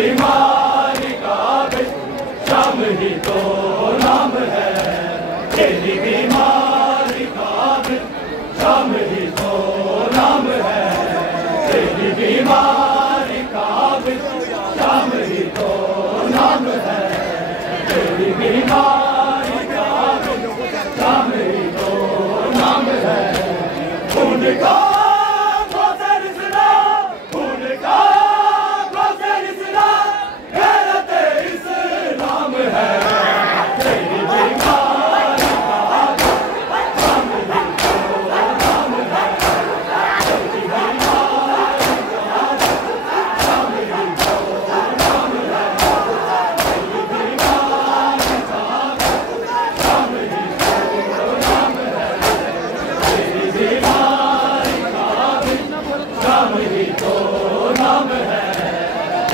बीमारी का भी शाम ही तो नाम है। तेरी बीमारी का भी शाम ही तो नाम है। तेरी बीमारी का भी शाम ही तो नाम है। तेरी बीमारी का भी शाम ही तो नाम है। उनका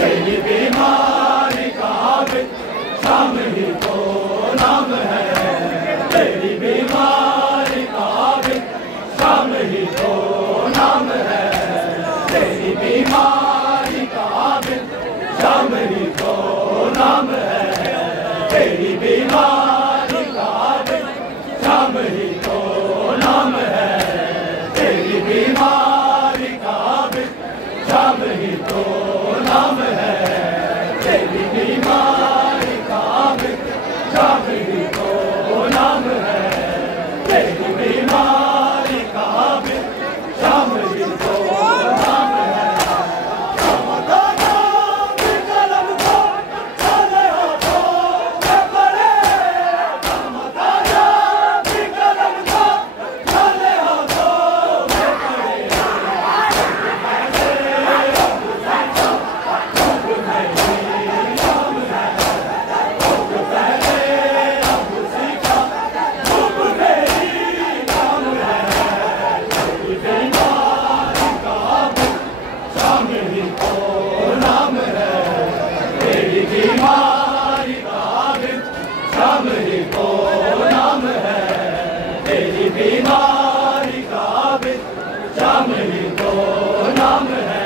तेरी बीमारी का भी शाम ही तो नाम है। तेरी बीमारी का भी शाम ही तो नाम है। तेरी बीमारी का भी शाम ही तो नाम है। तेरी बीमारी का भी शाम ही तो नाम है। तेरी बीमारी का भी शाम ही तो नाम है। तेरी बीमारी का भी शाम ही तो नाम है। तेरी बीमारी का भी शाम ही तो नाम है। रमज़ान की कलम को चले हाथों में पड़े। रमज़ान की कलम को चले हाथों में पड़े। बीमारी का भी शाम ही तो नाम है। तेरी बीमारी का भी शाम ही तो नाम है।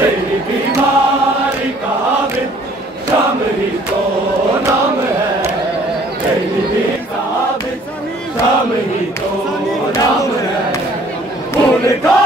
तेरी बीमारी का भी शाम ही तो नाम है। तेरी बीमारी का भी शाम ही तो नाम है। फूल का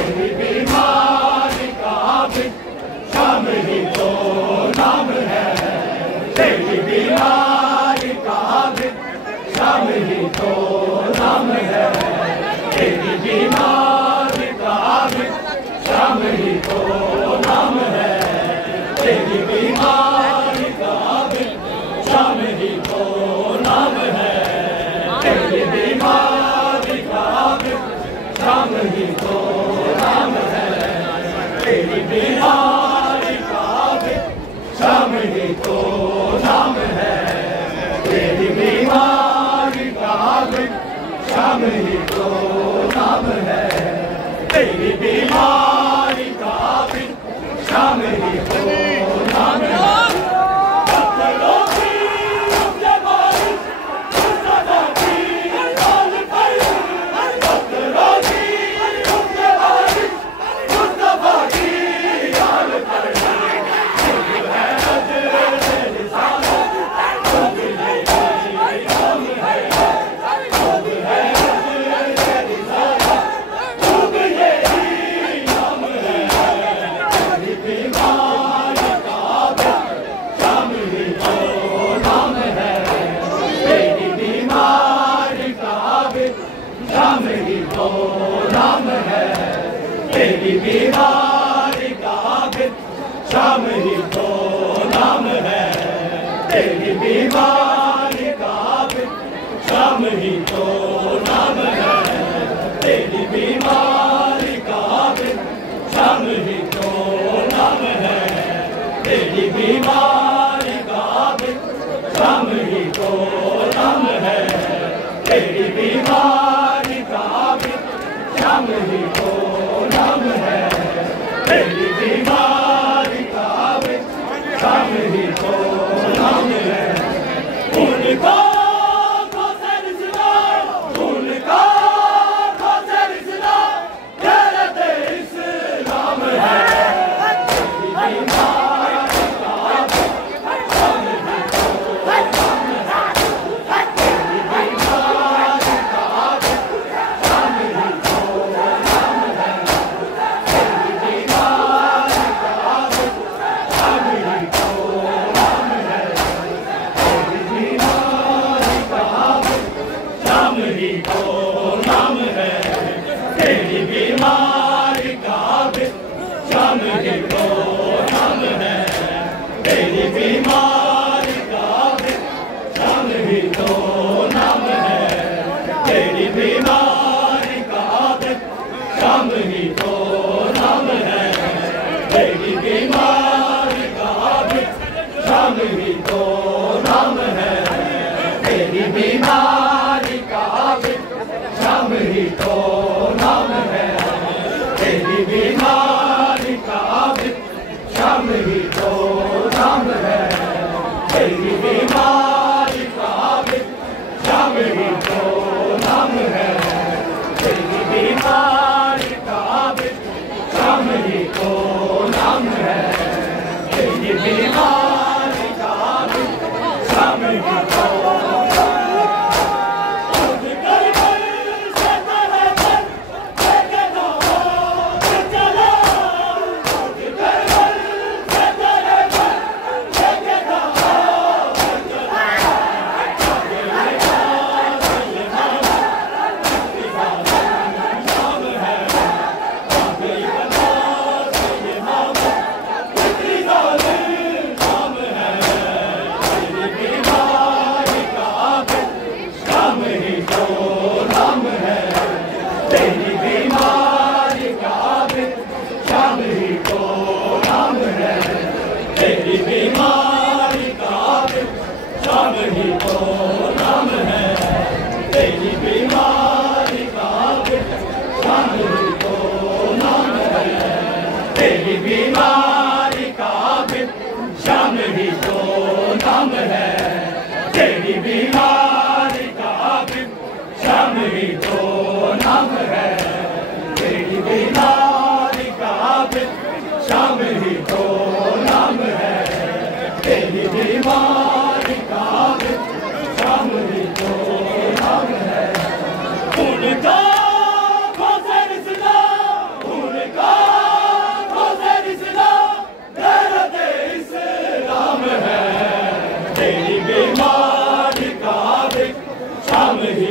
तेरी बीमारी का भी शाम ही तो नाम है। तेरी बीमारी का भी शाम ही तो नाम है। तेरी बीमारी का भी शाम ही तो नाम है। तेरी बीमारी का भी शाम ही तो नाम है। तेरी बीमारी का भी शाम ही तो नाम है। तेरी बीमारी का भी शाम ही तो नाम है। तेरी बीमारी का भी शाम ही तो नाम है। शाम ही तो नाम है। तेरी बीमारी का भी शाम ही तो नाम है। तेरी बीमारी का भी शाम ही तो नाम है। तेरी बीमारी का भी शाम ही तो नाम है। तेरी बीमारी का ही तो नाम है, तेरी बीमारी का शाम ही तो नाम है। उनका तेरी बीमारी का शाम ही तो नाम है, तेरी बीमारी का शाम ही तो नाम है, तेरी बीमारी का शाम ही तो नाम है, तेरी बीमारी का शाम ही तो नाम है, तेरी बीमारी का शाम ही तो नाम है, तेरी बीमारी का शाम ही तो नाम है, तेरी बीमारी का शाम ही तो नाम है, तेरी बीमारी का शाम ही तो नाम है, तेरी बीमारी का शाम ही तो तेरी बीमारी का शाम ही तो नाम है, तेरी बीमारी का शाम ही तो नाम है, तेरी बीमारी का शाम ही तो नाम है, तेरी बीमारी का शाम ही तो नाम है, तेरी बीमारी का शाम ही तो नाम है, तेरी बीमारी का शाम ही तो नाम है, तेरी बीमारी का शाम ही तो नाम है। उनका उनका दर्द इस्लाम है, तेरी बीमारी का शाम ही